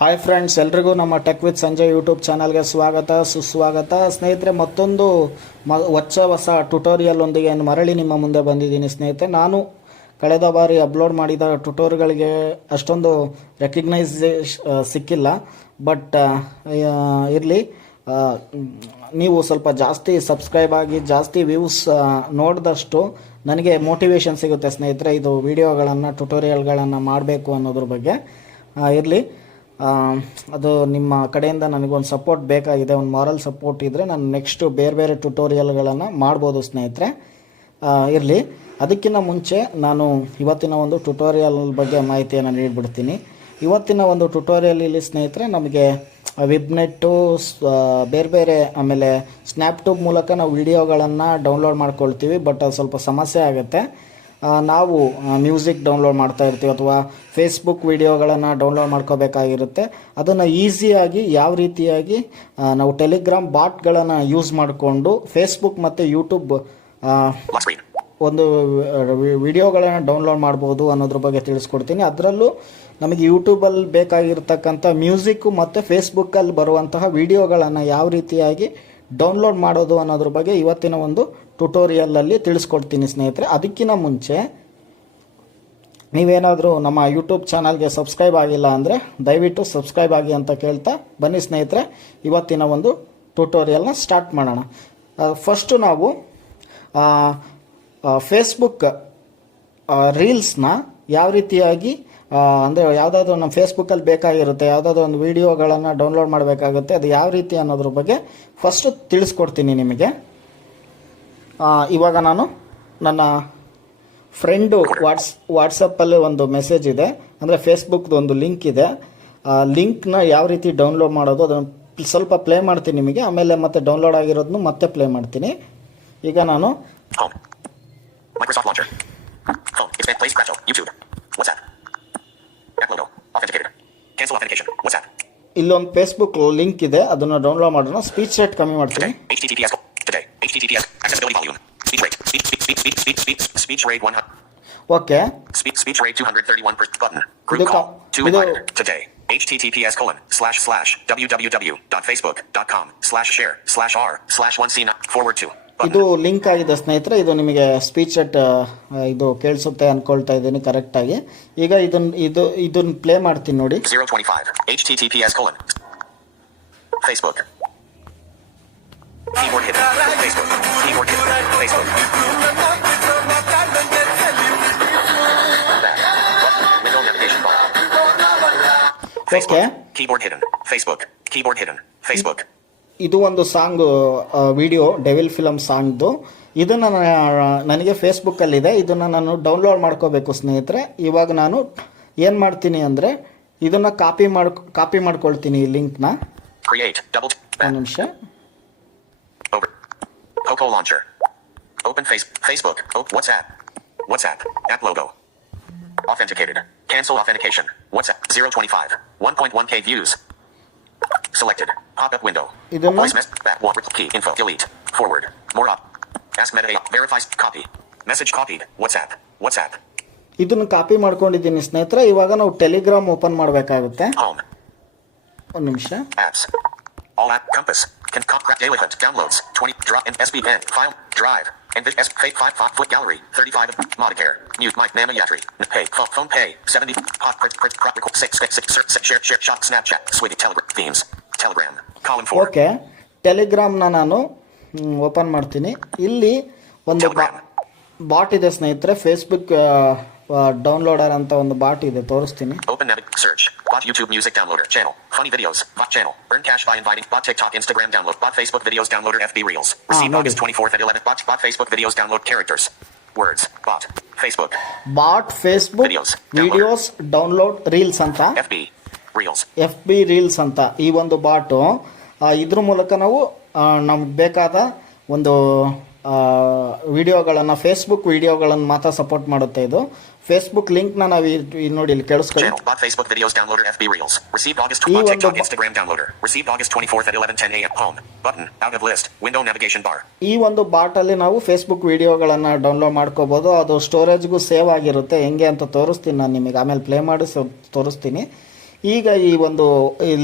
Hi friends ಎಲ್ರಿಗೂ ನಮ್ಮ tech with Sanjay YouTube ಚಾನಲ್ಗೆ ಸ್ವಾಗತ, ಸುಸ್ವಾಗತ. ಸ್ನೇಹಿತರೆ, ಮತ್ತೊಂದು ಮ, ಹೊಚ್ಚ ಹೊಸ ಟ್ಯುಟೋರಿಯಲ್ ಒಂದಿಗೆ ಮರಳಿ ನಿಮ್ಮ ಮುಂದೆ ಬಂದಿದ್ದೀನಿ ಸ್ನೇಹಿತರೆ. ನಾನು ಕಳೆದ ಬಾರಿ ಅಪ್ಲೋಡ್ ಮಾಡಿದ ಟ್ಯುಟೋರಿಯಲ್ಗೆ ಅಷ್ಟೊಂದು ರೆಕಗ್ನೈಸ್ ಸಿಕ್ಕಿಲ್ಲ. ಬಟ್ ಇರಲಿ ನೀವು ಸ್ವಲ್ಪ ಜಾಸ್ತಿ ಸಬ್ಸ್ಕ್ರೈಬ್ ಆಗಿ, ಜಾಸ್ತಿ ವ್ಯೂಸ್ ನೋಡಿದಷ್ಟು ನನಗೆ ಮೋಟಿವೇಶನ್ ಸಿಗುತ್ತೆ ಸ್ನೇಹಿತರೆ. ಇದು ವಿಡಿಯೋಗಳನ್ನು ಟ್ಯುಟೋರಿಯಲ್ಗಳನ್ನು ಮಾಡಬೇಕು ಅನ್ನೋದ್ರ ಬಗ್ಗೆ. ಇರಲಿ. ಅದು ನಿಮ್ಮ ಕಡೆಯಿಂದ ನನಗೊಂದು ಸಪೋರ್ಟ್ ಬೇಕಾಗಿದೆ, ಒಂದು ಮಾರಲ್ ಸಪೋರ್ಟ್ ಇದ್ದರೆ ನಾನು ನೆಕ್ಸ್ಟು ಬೇರೆ ಬೇರೆ ಟ್ಯುಟೋರಿಯಲ್ಗಳನ್ನು ಮಾಡ್ಬೋದು ಸ್ನೇಹಿತರೆ. ಇರಲಿ. ಅದಕ್ಕಿಂತ ಮುಂಚೆ ನಾನು ಇವತ್ತಿನ ಒಂದು ಟ್ಯುಟೋರಿಯಲ್ ಬಗ್ಗೆ ಮಾಹಿತಿಯನ್ನು ನೀಡಿಬಿಡ್ತೀನಿ. ಇವತ್ತಿನ ಒಂದು ಟ್ಯುಟೋರಿಯಲ್ ಇಲ್ಲಿ ಸ್ನೇಹಿತರೆ, ನಮಗೆ ವೆಬ್ನೆಟ್ಟು ಬೇರೆ ಬೇರೆ ಆಮೇಲೆ ಸ್ನ್ಯಾಪ್ಟ್ಯೂಬ್ ಮೂಲಕ ನಾವು ವಿಡಿಯೋಗಳನ್ನು ಡೌನ್ಲೋಡ್ ಮಾಡ್ಕೊಳ್ತೀವಿ ಬಟ್ ಅದು ಸ್ವಲ್ಪ ಸಮಸ್ಯೆ ಆಗುತ್ತೆ. ನಾವು ಮ್ಯೂಸಿಕ್ ಡೌನ್ಲೋಡ್ ಮಾಡ್ತಾ ಇರ್ತೀವಿ ಅಥವಾ ಫೇಸ್ಬುಕ್ ವಿಡಿಯೋಗಳನ್ನು ಡೌನ್ಲೋಡ್ ಮಾಡ್ಕೋಬೇಕಾಗಿರುತ್ತೆ ಅದನ್ನು ಈಸಿಯಾಗಿ ಯಾವ ರೀತಿಯಾಗಿ ನಾವು ಟೆಲಿಗ್ರಾಮ್ ಬಾಟ್ಗಳನ್ನು ಯೂಸ್ ಮಾಡಿಕೊಂಡು ಫೇಸ್ಬುಕ್ ಮತ್ತು ಯೂಟ್ಯೂಬ್. ಒಂದು ವಿಡಿಯೋಗಳನ್ನು ಡೌನ್ಲೋಡ್ ಮಾಡ್ಬೋದು ಅನ್ನೋದ್ರ ಬಗ್ಗೆ ತಿಳಿಸ್ಕೊಡ್ತೀನಿ ಅದರಲ್ಲೂ ನಮಗೆ ಯೂಟ್ಯೂಬಲ್ಲಿ ಬೇಕಾಗಿರ್ತಕ್ಕಂಥ ಮ್ಯೂಸಿಕ್ಕು ಮತ್ತು ಫೇಸ್ಬುಕ್ಕಲ್ಲಿ ಬರುವಂತಹ ವಿಡಿಯೋಗಳನ್ನು ಯಾವ ರೀತಿಯಾಗಿ ಡೌನ್ಲೋಡ್ ಮಾಡೋದು ಅನ್ನೋದ್ರ ಬಗ್ಗೆ ಇವತ್ತಿನ ಒಂದು ಟ್ಯುಟೋರಿಯಲಲ್ಲಿ ತಿಳಿಸ್ಕೊಡ್ತೀನಿ ಸ್ನೇಹಿತರೆ. ಅದಕ್ಕಿಂತ ಮುಂಚೆ ನೀವೇನಾದರೂ ನಮ್ಮ ಯೂಟ್ಯೂಬ್ ಚಾನಲ್ಗೆ ಸಬ್ಸ್ಕ್ರೈಬ್ ಆಗಿಲ್ಲ ಅಂದರೆ ದಯವಿಟ್ಟು ಸಬ್ಸ್ಕ್ರೈಬ್ ಆಗಿ ಅಂತ ಕೇಳ್ತಾ ಬನ್ನಿ ಸ್ನೇಹಿತರೆ. ಇವತ್ತಿನ ಒಂದು ಟ್ಯುಟೋರಿಯಲ್ನ ಸ್ಟಾರ್ಟ್ ಮಾಡೋಣ. ಫಸ್ಟು ನಾವು ಫೇಸ್ಬುಕ್ ರೀಲ್ಸ್ನ ಯಾವ ರೀತಿಯಾಗಿ ಅಂದರೆ ಯಾವುದಾದ್ರೂ ನಮ್ಮ ಫೇಸ್ಬುಕ್ಕಲ್ಲಿ ಬೇಕಾಗಿರುತ್ತೆ, ಯಾವುದಾದ್ರೂ ಒಂದು ವೀಡಿಯೋಗಳನ್ನು ಡೌನ್ಲೋಡ್ ಮಾಡಬೇಕಾಗುತ್ತೆ, ಅದು ಯಾವ ರೀತಿ ಅನ್ನೋದ್ರ ಬಗ್ಗೆ ಫಸ್ಟು ತಿಳಿಸ್ಕೊಡ್ತೀನಿ ನಿಮಗೆ. ಇವಾಗ ನಾನು ನನ್ನ ಫ್ರೆಂಡು ವಾಟ್ಸ್ ವಾಟ್ಸಪ್ಪಲ್ಲಿ ಒಂದು ಮೆಸೇಜ್ ಇದೆ. ಅಂದರೆ ಫೇಸ್ಬುಕ್ದು ಒಂದು ಲಿಂಕ್ ಇದೆ. ಆ ಲಿಂಕ್ನ ಯಾವ ರೀತಿ ಡೌನ್ಲೋಡ್ ಮಾಡೋದು ಅದನ್ನು ಸ್ವಲ್ಪ ಪ್ಲೇ ಮಾಡ್ತೀನಿ ನಿಮಗೆ. ಆಮೇಲೆ ಮತ್ತೆ ಡೌನ್ಲೋಡ್ ಆಗಿರೋದನ್ನು ಮತ್ತೆ ಪ್ಲೇ ಮಾಡ್ತೀನಿ. ಈಗ ನಾನು. ಇಲ್ಲೊಂದು ಫೇಸ್ಬುಕ್ ಲಿಂಕ್ ಇದೆ. ಅದನ್ನು ಡೌನ್ಲೋಡ್ ಮಾಡೋಣ. ಸ್ಪೀಚ್ ರೇಟ್ ಕಮ್ಮಿ ಮಾಡ್ತೀನಿ. HTTPS. Today. HTTPS. Accessibility volume. Speech rate. Speech, speech, speech, speech, speech, speech, speech rate 100. Okay Speech, speech rate 231 per button. Group Video call. call. To Video- invited. Today. HTTPS colon slash slash www.facebook.com slash share slash r slash one c forward to. ಇದು Button. Link ಆಗಿದೆ ಸ್ನೇಹಿತರೆ ಇದು ನಿಮಗೆ speech rate ಇದು ಕೇಳಿಸುತ್ತೆ ಅನ್ಕೊಳ್ತಾ ಇದ್ದೀನಿ ಕರೆಕ್ಟಾಗಿ ಈಗ ಇದನ್ನ ಇದು ಇದನ್ನ ಪ್ಲೇ ಮಾಡ್ತೀನಿ ನೋಡಿ 025. HTTPS colon. Facebook. Keyboard hidden. Facebook. Keyboard hidden. Facebook. Okay keyboard hidden Facebook keyboard hidden Facebook ಇದು ಒಂದು ಸಾಂಗ್ ವಿಡಿಯೋ ಡೆವಿಲ್ ಫಿಲಮ್ ಸಾಂಗ್ದು ಇದನ್ನು ನನಗೆ ಫೇಸ್ಬುಕ್ಕಲ್ಲಿ ಇದೆ. ಇದನ್ನು ನಾನು ಡೌನ್ಲೋಡ್ ಮಾಡ್ಕೋಬೇಕು ಸ್ನೇಹಿತರೆ. ಇವಾಗ ನಾನು ಏನು ಮಾಡ್ತೀನಿ ಅಂದರೆ ಇದನ್ನು ಕಾಪಿ ಮಾಡ್ಕೊ ಕಾಪಿ ಮಾಡ್ಕೊಳ್ತೀನಿ ಈ ಲಿಂಕ್ನ ಕ್ರಿಯೇಟ್ ಒಂದು ನಿಮಿಷ. Poco launcher. Open face. Facebook. Op- WhatsApp. WhatsApp. App logo. Authenticated. Cancel authentication. WhatsApp. 025. 1.1k views. Selected. Pop-up window. ಇದನ್ನ Voice mess. Back. One. Key. Info. Delete. Forward. More up. Ask Meta. Verifies. Copy. Message copied. WhatsApp. WhatsApp. ಇದನ್ನು copy ಮಾಡ್ಕೊಂಡಿದ್ದೀನಿ ಸ್ನೇಹಿತರೆ ಇವಾಗ ನಾವು Telegram open ಮಾಡಬೇಕಾಗುತ್ತೆ Home. ಒಂದು ನಿಮಿಷ Apps. All app compass. Can cop crack daily hunt. Downloads. 20 drop and SBN. File. Drive. And S fake 5 5 foot gallery. 35 Modicare. Mute Mike Nana Yatri. Pay. Phone, phone pay. 70 hot print print crop record 6 6 6 search share share shop Snapchat. Sweetie Telegram. Themes. Telegram. Column 4. Okay ಟೆಲಿಗ್ರಾಮ್ನ ನಾನು open ಮಾಡ್ತೀನಿ ಇಲ್ಲಿ ಒಂದು ಬಾ bot ಇದೆ ಸ್ನೇಹಿತರೆ Facebook downloader ಅಂತ ಒಂದು bot ಇದೆ ತೋರಿಸ್ತೀನಿ. Open search bot YouTube music downloader channel funny videos bot channel earn cash by inviting bot TikTok Instagram download bot Facebook videos download F B reels receive note is 24 Feb 11 bot Facebook videos download characters words bot Facebook bot Facebook videos download reels ಅಂತ. F B reels F B reels ಅಂತ ಈ ಒಂದು ಬಾಟು ಇದ್ರ ಮೂಲಕ ನಾವು ನಮ್ಗೆ ಬೇಕಾದ ಒಂದು ವಿಡಿಯೋಗಳನ್ನು ಫೇಸ್ಬುಕ್ ವಿಡಿಯೋಗಳನ್ನು ಮಾತ್ರ ಸಪೋರ್ಟ್ ಮಾಡುತ್ತೆ ಇದು. ಫೇಸ್ಬುಕ್ ಲಿಂಕ್ನ ನಾವು ಇಲ್ಲಿ ನೋಡಿ ಇಲ್ಲಿ ಕೇಳಿಸ್ಕೊಳ್ಳಿ. ಈ ಒಂದು ಬಾಟ್ ಅಲ್ಲಿ ನಾವು ಫೇಸ್ಬುಕ್ ವಿಡಿಯೋಗಳನ್ನ ಡೌನ್ಲೋಡ್ ಮಾಡ್ಕೋಬಹುದು ಅದು ಸ್ಟೋರೇಜ್ಗೂ ಸೇವ್ ಆಗಿರುತ್ತೆ. ಹೆಂಗೆ ಅಂತ ತೋರಿಸ್ತೀನಿ ನಾನು ನಿಮಗೆ. ಆಮೇಲೆ ಪ್ಲೇ ಮಾಡಿ ತೋರಿಸ್ತೀನಿ. ಈಗ ಈ ಒಂದು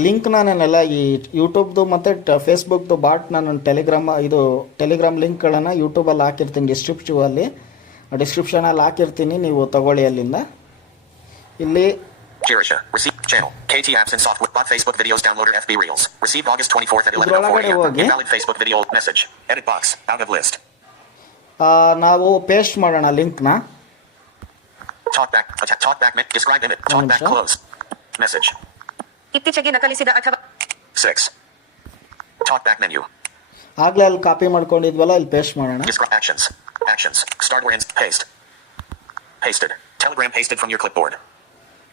ಲಿಂಕ್ ನಾನೆಲ್ಲ ಈ ಯೂಟ್ಯೂಬ್ದು ಮತ್ತು ಫೇಸ್ಬುಕ್ದು ಬಾಟ್ ನಾನು ಟೆಲಿಗ್ರಾಮ್ ಇದು ಟೆಲಿಗ್ರಾಮ್ ಲಿಂಕ್ಗಳನ್ನು ಯೂಟ್ಯೂಬಲ್ಲಿ ಹಾಕಿರ್ತೀನಿ ಡಿಸ್ಕ್ರಿಪ್ಟಿವಲ್ಲಿ ಡಿಸ್ಕ್ರಿಪ್ಷನಲ್ಲಿ ಹಾಕಿರ್ತೀನಿ ನೀವು ತಗೊಳ್ಳಿ ಅಲ್ಲಿಂದ ಇಲ್ಲಿ Jirisha. Receive channel. KT apps and software. Bot Facebook videos downloader FB Reels. Received August 24th at 11.04 ಇದ್ರೊಳಗಡೆ a.m. ಹೋಗಿ. Invalid Facebook video message. Edit box. Out of list. ಆ, ನಾವು ಪೇಸ್ಟ್ ಮಾಡೋಣ ಲಿಂಕ್ನ Talk back. Attack. Talk back. mi- Describe image. Talk back. ನಿಮಿಷ. Close. Message. ಇತ್ತೀಚೆಗೆ ನಕಲಿಸಿದ ಅಥವಾ 6. Talk back menu. ಆಗಲೇ ಅಲ್ಲಿ ಕಾಪಿ ಮಾಡ್ಕೊಂಡಿದ್ವಲ್ಲ ಇಲ್ಲಿ ಪೇಸ್ಟ್ ಮಾಡೋಣ Describe actions. Actions. Start or end. Paste. Pasted. Telegram pasted from your clipboard.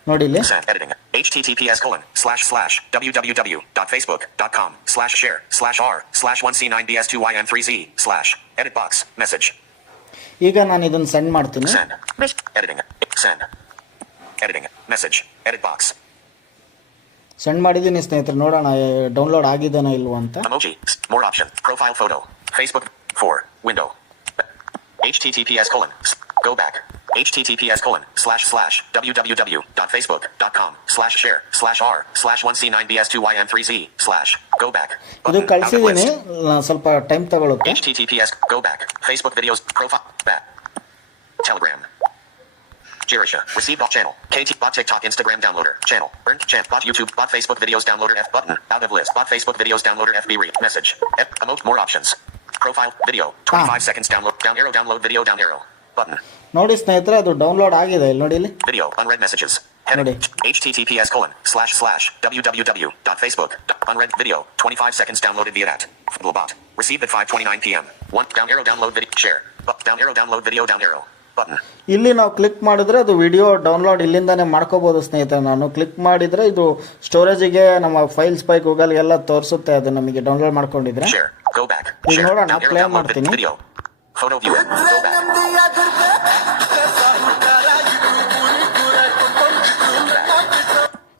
ನೋಡಿ ಇಲ್ಲಿ Send editing. HTTPS colon slash slash www.facebook.com slash share slash r slash 1c9bs2yn3z slash edit box message. ಈಗ ನಾನು ಇದನ್ನು send ಮಾಡ್ತೀನಿ Send. Best Editing. Send. Editing. Message. Edit box. Send ಮಾಡಿದ್ದೀನಿ ಸ್ನೇಹಿತರೆ ನೋಡೋಣ download ಆಗಿದೆನೋ ಇಲ್ವೋ ಅಂತ Emoji. S- More option. Profile photo. Facebook. 4. Window. HTTPS colon. s- Go back. HTTPS colon slash slash www.facebook.com slash share slash r slash 1c9bs2yn3z slash go back. ಇದು Button. Out of ಕಳಿಸಿದ್ದೀನಿ list. ಸ್ವಲ್ಪ time ತಗೊಳುತ್ತೆ HTTPS go back. Facebook videos profile back. Telegram. Jirisha. Receive bot channel. KT bot TikTok Instagram downloader. Channel. Earned chant bot YouTube bot Facebook videos downloader F button. Out of list. Bot Facebook videos downloader FB read. Message. F emote more options. Profile video. 25 seconds download. Down arrow download video down arrow. Button. ನೋಡಿ ಸ್ನೇಹಿತರೆ ಅದು download ಆಗಿದೆ ಇಲ್ಲಿ ನೋಡಿ ಇಲ್ಲಿ Video. Unread messages. Heading. Ready. HTTPS colon slash slash www.facebook. Unread video. 25 seconds downloaded via that. bot. Received at 5:29 p.m. One down arrow download video. Share. Bu- down arrow download video down arrow. Button. ಇಲ್ಲಿ ನಾವು click ಮಾಡಿದ್ರೆ ಅದು video download ಇಲ್ಲಿಂದಾನೆ ಮಾಡ್ಕೋಬಹುದು ಸ್ನೇಹಿತರೆ. ನಾನು click ಮಾಡಿದ್ರೆ ಇದು ಸ್ಟೋರೇಜಿಗೆ ನಮ್ಮ ಫೈಲ್ಸ್ ಬೈ ಗೂಗಲ್ ಎಲ್ಲ ತೋರಿಸುತ್ತೆ ಅದು ನಮಗೆ ಡೌನ್ಲೋಡ್ ಮಾಡ್ಕೊಂಡಿದ್ರೆ. ಈಗ ನೋಡೋಣ, vid- ಮಾಡ್ತೀನಿ.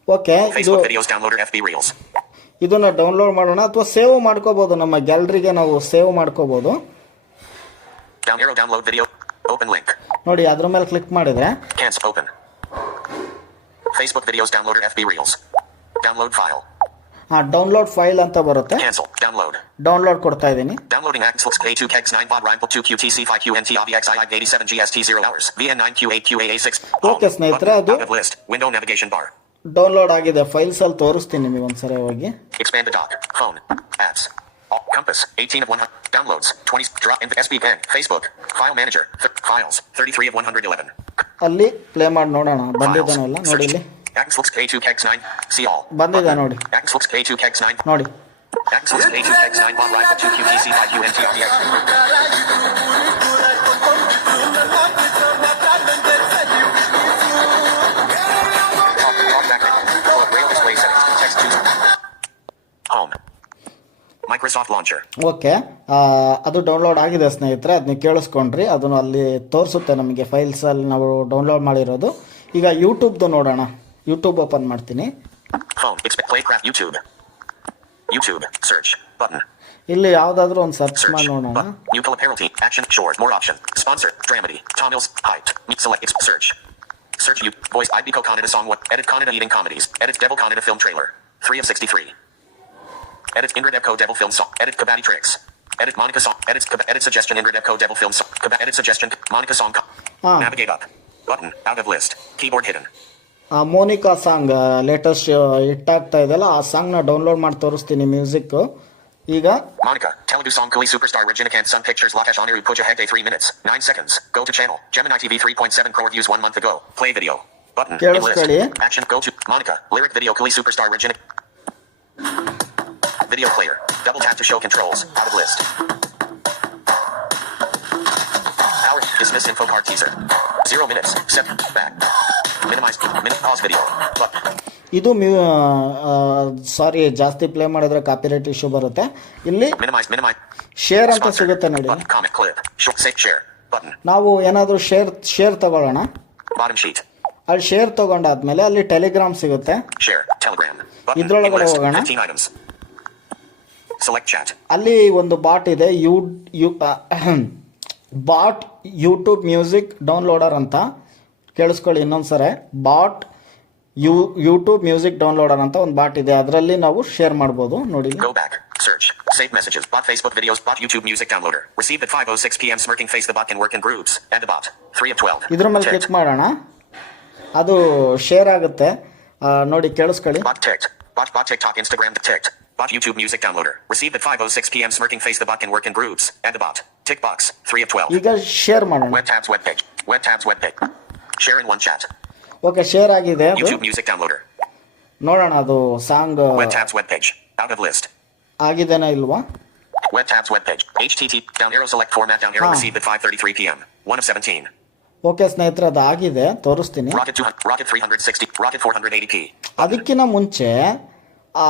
ಓಕೆ ಇದು. ಇದನ್ನ ಡೌನ್ಲೋಡ್ ಮಾಡೋಣ ಅಥವಾ ಸೇವ್ ಮಾಡ್ಕೋಬಹುದು ನಮ್ಮ ಗ್ಯಾಲರಿಗೆ ನಾವು ಸೇವ್ ಮಾಡ್ಕೋಬಹುದು Down arrow download video. ನೋಡಿ ಅದ್ರ ಮೇಲೆ ಕ್ಲಿಕ್ ಮಾಡಿದ್ರೆ Cancel open. Facebook videos downloader FB Reels. Download file. ಆ ಡೌನ್ಲೋಡ್ ಫೈಲ್ ಅಂತ ಬರುತ್ತೆ. Download. ಡೌನ್ಲೋಡ್ ಕೊಡ್ತಾ ಇದ್ದೀನಿ Downloading Axelx K2 Kex 9 Bod Rhyme 2 QTC 5 QNT II 87 GST 0 hours. VN 9 Q8 QAA 6. Okay, ಸ್ನೇಹಿತರೆ, ಅದು- list. Window navigation bar. Download ಆಗಿದೆ files ಅಲ್ಲಿ ತೋರಿಸ್ತೀನಿ ನಿಮಗೆ ಒಂದ್ಸರಿ ಹೋಗಿ the dock. Phone. Apps. All, compass. 18 of 100. Downloads. 20. Drop in SB Pen. Facebook. File manager. Th- files. 33 of 111. ಅಲ್ಲಿ play ಮಾಡಿ ನೋಡೋಣ Files. ಬಂದಿದ್ದಾನಲ್ಲ ನೋಡಿ Search. ಇಲ್ಲಿ Axelx K2 Kex 9. See all. ಬಂದಿದೆ Button. ನೋಡಿ Axelx K2 Kex 9. ನೋಡಿ Axelx K2 Kex 9 Bod Rhyme 2 QTC 5 Microsoft Launcher. Okay ಅದು download ಆಗಿದೆ ಸ್ನೇಹಿತರೆ ಅದನ್ನ ಕೇಳಿಸ್ಕೊಂಡ್ರಿ ಅದನ್ನು ಅಲ್ಲಿ ತೋರಿಸುತ್ತೆ ನಮಗೆ ಫೈಲ್ಸ್ ಅಲ್ಲಿ ನಾವು ಡೌನ್ಲೋಡ್ ಮಾಡಿರೋದು ಈಗ ಯೂಟ್ಯೂಬ್ದು ನೋಡೋಣ ಯೂಟ್ಯೂಬ್ ಓಪನ್ ಮಾಡ್ತೀನಿ Phone. It's Playcraft YouTube. YouTube. Search. Button. ಇಲ್ಲಿ ಯಾವುದಾದ್ರೂ ಒಂದು ಸರ್ಚ್ Search. ಮಾಡಿ ನೋಡೋಣ Button. New color penalty. Action. Short. More option. Sponsor. Dramedy. Tomils. Height. Meet select. Exp- search. Search you. Voice. IBCO Canada song. What? Edit Canada eating comedies. Edit Devil Canada film trailer. 3 of 63. Edit Ingrid Epco Devil film song. Edit Kabaddi tricks. Edit Monica song. Edit Kab- edit suggestion Ingrid Epco Devil film song. Kab- edit suggestion Monica song. co- Ah. Navigate up. Button. Out of list. Keyboard hidden. ಆ Monica song latest hit ಆಗ್ತಾ ಇದೆಯಲ್ಲ ಆ ಸಾಂಗ್ನ download ಮಾಡಿ ತೋರಿಸ್ತೀನಿ music ಈಗ Monica, Telugu song Kuli superstar Rajinikanth Sun Pictures Lakesh Aniru Puja Hegde 3 minutes, 9 seconds. Go to channel. Gemini TV 3.7 crore views one month ago. Play video. Button. In ಕೇಳಿಸ್ಕೊಳ್ಳಿ. list. Action. Go to Monica. Lyric video Kuli superstar Rajinik. Video player. Double tap to show controls. Out of list. Power. Dismiss info card teaser. Zero minutes. Set. Back. Minimize. Minute pause video. Button. ಇದು ಮ್ಯೂ ಸಾರಿ ಜಾಸ್ತಿ play ಮಾಡಿದ್ರೆ copy right issue ಬರುತ್ತೆ ಇಲ್ಲಿ. Share ಅಂತ ಸಿಗುತ್ತೆ ನೋಡಿ. ನಾವು ಏನಾದರೂ ಶೇರ್ ಶೇರ್ ತಗೊಳ್ಳೋಣ. ಅಲ್ಲಿ ಶೇರ್ ತಗೊಂಡಾದ್ಮೇಲೆ ಅಲ್ಲಿ ಟೆಲಿಗ್ರಾಮ್ ಸಿಗುತ್ತೆ. ಇದ್ರೊಳಗಡೆ ಹೋಗೋಣ. ಸೆಲೆಕ್ಟ್ ಚಾಟ್ ಅಲ್ಲಿ ಒಂದು ಬಾಟ್ ಇದೆ U U bot YouTube music downloader ಅಂತ. ಕೇಳಿಸ್ಕೊಳ್ಳಿ ಇನ್ನೊಂದ್ಸರಿ. Bot U YouTube music downloader ಅಂತ ಒಂದು ಬಾಟ್ ಇದೆ. ಅದರಲ್ಲಿ ನಾವು ಶೇರ್ ಮಾಡಬಹುದು ನೋಡಿ go back search save messages bot Facebook videos bot YouTube music downloader receive at 5:06 PM smirking face the bot in work in groups and the bot 3 of 12 ಇದರ ಮೇಲೆ click ಮಾಡೋಣ. ಅದು ಶೇರ್ ಆಗುತ್ತೆ. Uh, ನೋಡಿ ಕೇಳಿಸ್ಕೊಳ್ಳಿ. Bot tech bot bot TikTok Instagram the tech Bot YouTube music downloader. Received at 5:06 p.m. Smirking face. The bot can work in groups. And a bot. Tick box. Three of twelve. ಈಗ share ಮಾಡೋಣ Web tabs web page. Web tabs web page. Share in one chat. Okay share ಆಗಿದೆ ಅದು YouTube music downloader. ನೋಡೋಣ ಅದು song Web tabs web page. Out of list. ಆಗಿದೆನಾ ಇಲ್ವಾ Web tabs web page. HTTP down arrow select format down arrow Ah. received at 5:33 p.m. One of 17. Okay ಸ್ನೇಹಿತರೆ ಅದು ಆಗಿದೆ ತೋರಿಸ್ತೀನಿ Rocket 200. Rocket 360. Rocket 480p. ಅದಕ್ಕಿಂತ ಮುಂಚೆ ಆ,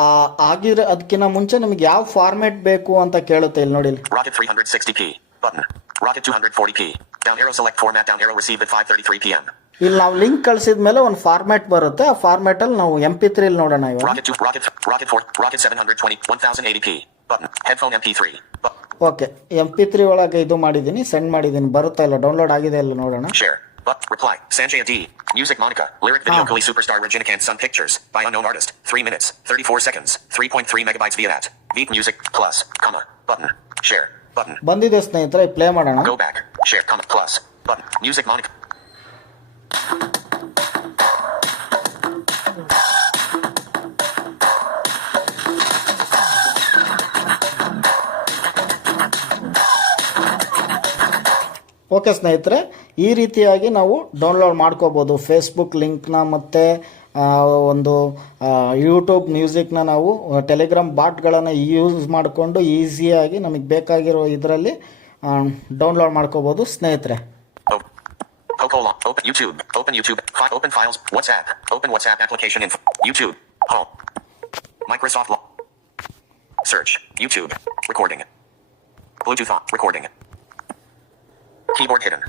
ಆಗಿರೋ ಅದಕ್ಕಿಂತ ಮುಂಚೆ ನಿಮಗೆ ಯಾವ ಫಾರ್ಮ್ಯಾಟ್ ಬೇಕು ಅಂತ ಕೇಳುತ್ತೆ ಇಲ್ಲಿ ನೋಡಿ ಇಲ್ಲಿ. Rocket 360p. Button. Rocket 240p. Down arrow select format down arrow received at 5:33 p.m. ಇಲ್ಲಿ ನಾವು ಲಿಂಕ್ ಕಳಿಸಿದ ಮೇಲೆ ಒಂದು ಫಾರ್ಮ್ಯಾಟ್ ಬರುತ್ತೆ ಆ ಫಾರ್ಮ್ಯಾಟ್ ಅಲ್ಲಿ ನಾವು ಎಂ ಪಿ ತ್ರೀ ನೋಡೋಣ ಇವಾಗ Rocket 2 Rocket Rocket 4 Rocket 720 1080p. Button. Headphone MP3. Bu- okay M P three ಒಳಗೆ ಇದು ಮಾಡಿದ್ದೀನಿ ಸೆಂಡ್ ಮಾಡಿದ್ದೀನಿ ಬರುತ್ತಾ ಇಲ್ಲ ಡೌನ್ಲೋಡ್ ಆಗಿದೆ ಇಲ್ಲ ನೋಡೋಣ Share. But reply. Sanjay D. Music Monica. Lyric video Ah. Kali Superstar Rajinikanth Sun Pictures by unknown artist. 3 minutes 34 seconds. 3.3 megabytes via that. Beat music plus comma button. Share button. ಬಂದಿದೆ ಸ್ನೇಹಿತರೆ play ಮಾಡೋಣ Go back. Share comma plus button. Music Monica. Okay ಸ್ನೇಹಿತರೆ ಈ ರೀತಿಯಾಗಿ ನಾವು download ಮಾಡ್ಕೋಬೋದು Facebook ಲಿಂಕ್ನ ಮತ್ತು ಒಂದು ಯೂಟ್ಯೂಬ್ ಮ್ಯೂಸಿಕ್ನ ನಾವು ಟೆಲಿಗ್ರಾಮ್ ಬಾಟ್ಗಳನ್ನು ಯೂಸ್ ಮಾಡಿಕೊಂಡು ಈಸಿಯಾಗಿ ನಮಗೆ ಬೇಕಾಗಿರೋ ಇದರಲ್ಲಿ ಡೌನ್ಲೋಡ್ ಮಾಡ್ಕೋಬೋದು ಸ್ನೇಹಿತರೆ Coca-Cola. Open YouTube. Open YouTube. Fi- open files. WhatsApp. Open WhatsApp application info. YouTube. Home. Microsoft. Lo- Search. YouTube. Recording. Bluetooth. Recording. Keyboard hidden.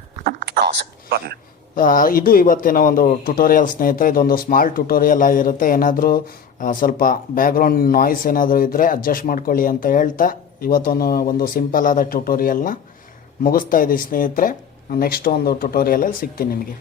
Pause. Button ಇದು ಇವತ್ತಿನ ಒಂದು ಟ್ಯುಟೋರಿಯಲ್ ಸ್ನೇಹಿತರೆ, ಇದೊಂದು ಸ್ಮಾಲ್ ಟ್ಯುಟೋರಿಯಲ್ ಆಗಿರುತ್ತೆ ಏನಾದರೂ ಸ್ವಲ್ಪ ಬ್ಯಾಕ್ಗ್ರೌಂಡ್ ನಾಯ್ಸ್ ಏನಾದರೂ ಇದ್ದರೆ ಅಡ್ಜಸ್ಟ್ ಮಾಡ್ಕೊಳ್ಳಿ ಅಂತ ಹೇಳ್ತಾ ಇವತ್ತೊಂದು ಒಂದು ಸಿಂಪಲ್ ಆದ ಟ್ಯುಟೋರಿಯಲ್ನ ಮುಗಿಸ್ತಾ ಇದ್ದೀವಿ ಸ್ನೇಹಿತರೆ ನೆಕ್ಸ್ಟ್ ಒಂದು ಟ್ಯುಟೋರಿಯಲಲ್ಲಿ ಸಿಗ್ತೀನಿ ನಿಮಗೆ